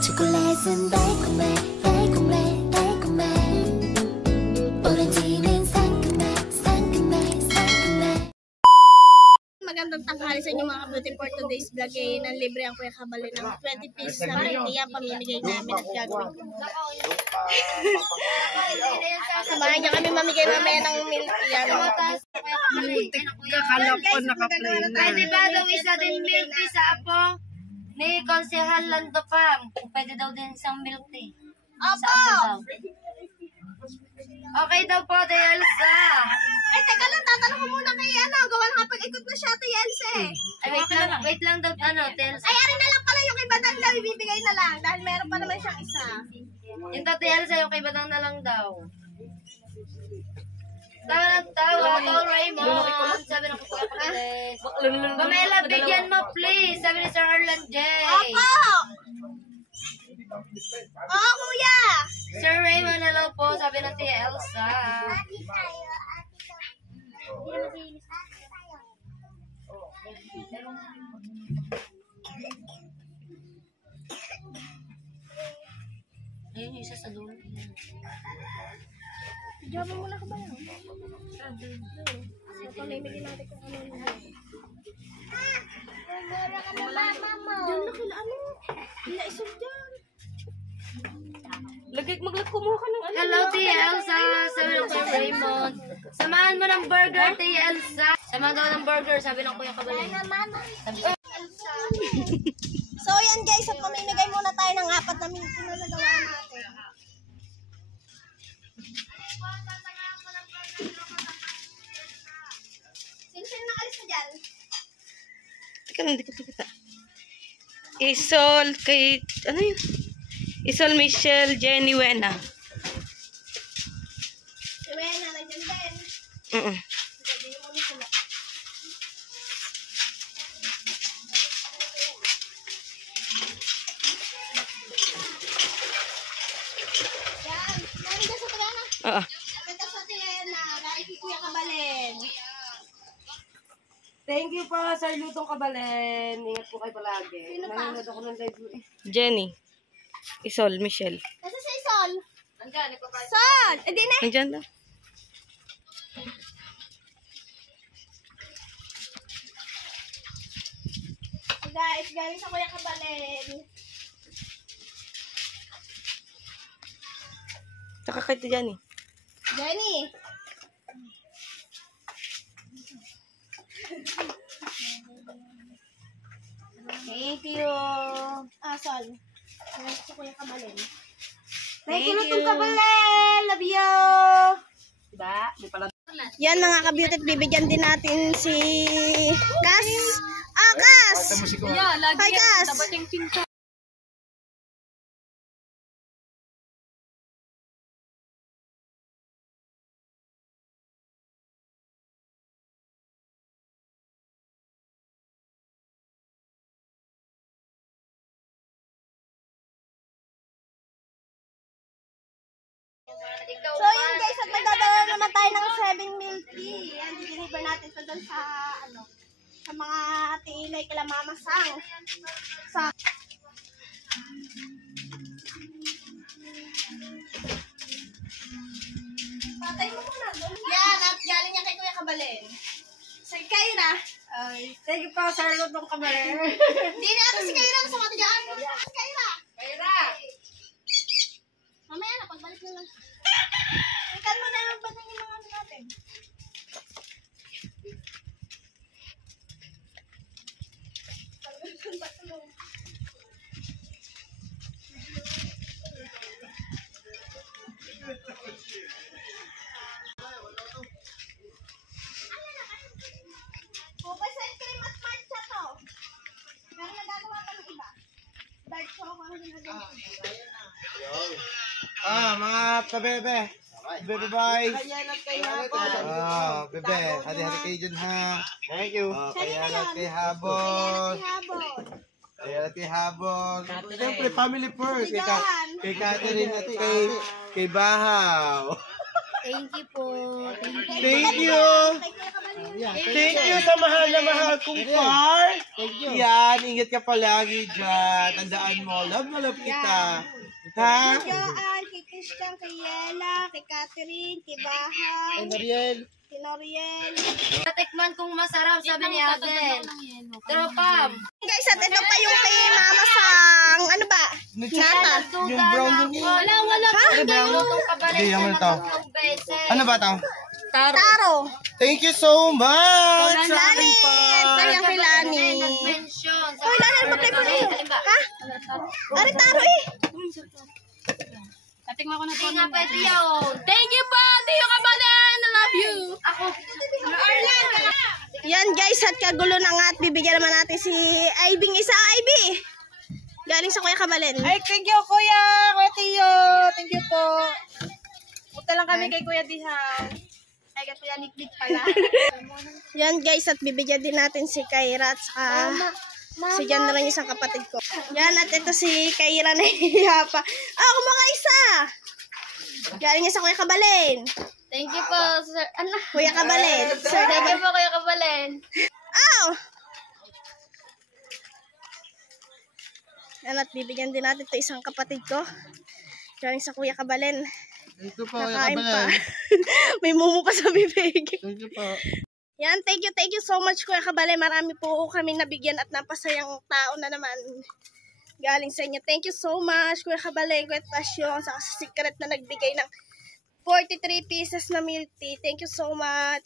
초콜릿은 달콤해 달콤해 달콤해 오렌지는 상큼해 상큼해 상큼해. Magandang tanghali sa inyo mga beauty for today's vlog. Nanlibre ang Kuya Kabali ng 20 pesos na milk. Yan pamimigay namin at gagawin ko. Samahan niya kami mamigay mamaya ng milk. Yan. Kakala ko naka-play na. Pwede ba daw isa din milk tea sa apo? Ni Konsehal Lando Pam. Pwede daw din isang milk tea. Sa apo daw. Okay daw po, Ate Elsa. Ay, teka lang. Tatanong ko muna kay gawa nakapag-ikot na siya, Ate Elsa. Ay, wait lang daw, Ate Elsa. Ay, arin na lang pala yung iba daw ibibigay na lang. Dahil meron pa naman siyang isa. Yung Ate Elsa, yung kay Badang na lang daw. Tawa ng tawa, Tol Raymond. Sabi ng kapagalit. Pamela, bigyan mo please. Sabi ni Sir Arlan J. Opo! Oo, kuya! Sir Raymond, hello po. Sabi ng Tia Elsa. Ayun yung isa sa dulo. Diyan mo muna ka ba yan? Pamimigay natin kung ano yun. Mura ka na mama mo. Diyan na kila ano? Kila isog dyan. Kumuha ka ng ano. Hello, Tia Elsa. Sabi ng Kuya Raymond. Samahan mo ng burger, Tia Elsa. Samahan daw ng burger, sabi ng Kuya Kabali. So yan guys, at mamimigay muna tayo ng 4 na milk na nagawa natin. Sino nakalis na dyan? Teka lang, hindi ko kita. Isol kay, ano yun? Isol Michelle Jenny Wena. Si Wena, nandiyan din. Yan, nandiyan sa Tagana. Oo. Nandiyan sa Tagana, kahit si Kuya Kabalen. Thank you po, Sir Lutong Kabalen. Ingat po kayo palagi. Sino pa? Nanonood ako ng live mo eh. Jenny. Isol Michelle. Nasa si Sol? Nandiyan, ipapasok. Sol! Eh di na. Nandiyan daw. Guys, galing sa Kuya Kabalen. Saka kay Jenny. Jenny! Thank you. Sol. Galing sa Kuya Kabalen. Thank you, Lutong Kabalen. Love you. Diba? Di pala. Yan mga ka-beauty, bibigyan din natin si Kas. Ah, Kas! Hi, Kas! So yun guys, at magdadala naman tayo ng 7 milk tea. Yan, deliver natin ito doon sa sa mga ating kila Mama Sang. Sa patay mo muna doon. Yan, at galing niya kay Kuya Kabalen. Sa Kyra. Thank you po, Sir Lutong Kabalen. Hindi na ito si Kyra, nasa mga tigaan. Kyra! Kyra! Mamaya na, pagbalik na lang. Ikan mo na yung batang yung mga ano natin. Kupay sa cream at matcha to. Pero nagagawa pa ng iba. Dark chocolate ang ginagawa. Mga pabebe. Bebe boys. Bebe. Hati-hati kayo dyan ha. Thank you. Kaya natin habol. Kaya natin habol. Siyempre, family first. Kay Catherine at kay Bahaw. Thank you po. Thank you. Thank you sa mahal na mahal kong par. Yan, ingat ka palagi dyan. Tandaan mo, love kita. Ha? Kay Joan, kay Christian, kay Yela, kay Catherine, kay Bahay, Noriel. kay Noriel. Natikman kong masarap, sabi ni Adel. Pero Pam, Guys, at ito pa yung kay Mama Sang, ano ba? Nata. Yung brown dun eh. wala. Lutong kabalit Hindi, na naman to. tatlong beses. Ano ba ito? Taro. Thank you so much. sa Lani. aking par. Sayang kay Lani. Nag-mention. Hoy, Lani, mag-play pa rin. Ha? Ari, taro eh. Hindi nga pwede yun. Thank you po, Tiyo Kabalan. I love you. Ako. Yan guys, at kagulo na nga at bibigyan naman natin si Iving isa. Ivy! Galing sa Kuya Kabalen. Ay, thank you, Kuya. Kuya Tiyo. Thank you po. Punta lang kami kay Kuya Dihan. Ay, kay Kuya Niknik pala. Yan guys, at bibigyan din natin si Kyra at saka si Jan na rin isang kapatid ko. Yan, at ito si Kyra na hiya pa. Ah, kumaka isa! Galing niya sa Kuya Kabalen. Thank you po, sir. Ano? Kuya Kabalen. Sir Thank you Kabalen. po, Kuya Kabalen. Aw! Yan, at bibigyan din natin ito isang kapatid ko. Galing sa Kuya Kabalen. Ito po, Nakain pa. May mumu pa sa bibig. Thank you po. Yan, thank you so much Kuya Kabalen. Marami po kami nabigyan at napasayang tao na naman galing sa inyo. Thank you so much Kuya Kabalen, Kuya Tasyon, sa Secret na nagbigay ng 43 pieces na milk tea. Thank you so much.